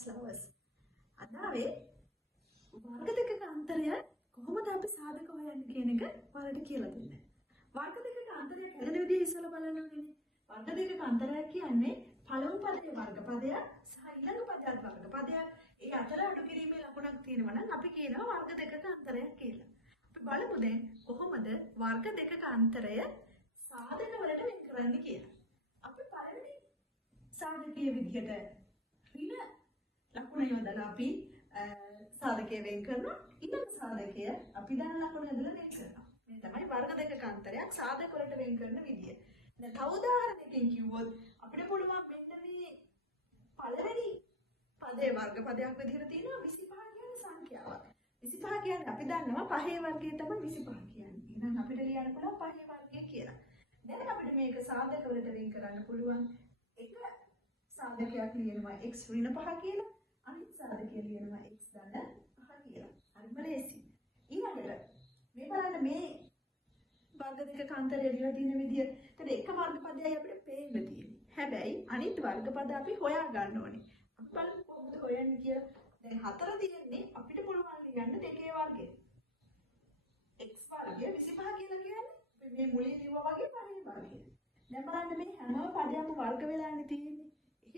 maths lovers. අදාවේ වර්ග දෙකක අන්තරය කොහොමද අපි සාධක හොයන්නේ කියන එක ඔයාලට කියලා දෙන්න. වර්ග දෙකක අන්තරය හැදෙන විදිහ ඉස්සෙල්ලා බලන්න ඕනේ. වර්ග දෙකක අන්තරයක් කියන්නේ පළමු පදයේ වර්ගපදයක් සහ ඊළඟ පදයට වර්ගපදයක්. ඒ අතර අඩු කිරීමේ ලකුණක් තියෙනවා නම් අපි කියනවා වර්ග දෙකක අන්තරයක් කියලා. අපි බලමු දැන් කොහොමද වර්ග දෙකක අන්තරය සාධක වලට වෙන් කරන්නේ කියලා. අපි පළවෙනි සාධකීය විදිහට ඍණ ලකුණ යොදලා අපි සාධකය වෙන් කරනවා. ඊළඟ සාධකය අපි දාන ලකුණ යොදලා වෙන් කරනවා. මේ තමයි වර්ග දෙකක අන්තරයක් සාධක වලට වෙන් කරන විදිය. දැන් තව උදාහරණයකින් කිව්වොත් අපිට පුළුවන් මෙන්න මේ පළවෙනි පදේ වර්ගපදයක් විදිහට තියෙනවා 25 කියන සංඛ්‍යාවක්. 25 කියන්නේ අපි දන්නවා 5 වර්ගය තමයි 25 කියන්නේ. එහෙනම් අපිට ලියන්න පුළුවන් 5 වර්ගය කියලා. දැන් අපිට මේක සාධක වලට වෙන් කරන්න පුළුවන්. එක සාධකයක් ලියනවා x ඍණ 5 කියලා. අනිත් සාධකය ලියනවා x ධන 5 කියලා. හරිම ලේසි. ඊළඟට මේ බලන්න මේ වර්ග දෙකක අන්තරය ලියලා තියෙන විදිය. ඒතර එක වර්ගපදයයි අපිට පේන්න තියෙන්නේ. හැබැයි අනිත් වර්ගපද අපි හොයා ගන්න ඕනේ. අපි බලමු කොහොමද හොයන්නේ කියලා. දැන් 4 තියෙන්නේ අපිට පුළුවන් ලියන්න දෙකේ වර්ගය. x වර්ගය 25 කියලා කියන්නේ අපි මේ මුලින් ලිව්වා වගේ පළවෙනි වර්ගය. දැන් බලන්න මේ හැම පදයක්ම වර්ග වෙලානේ තියෙන්නේ.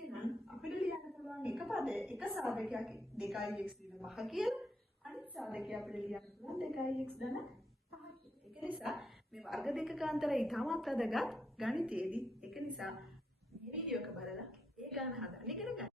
එහෙනම් අපිට ලියන්න පුළුවන් එක පදය එක සාධකයක් 2x දින 5 කියලා. අනිත් සාධකය අපිට ලියන්න පුළුවන් 2x ධන 5 කියලා. ඒක නිසා මේ වර්ග දෙකක අන්තරය ඉතාමත් වැදගත් ගණිතයේදී. ඒක නිසා මේ වීඩියෝ එක බලලා ඒ ගණන හදන්න ඉගෙන ගන්න.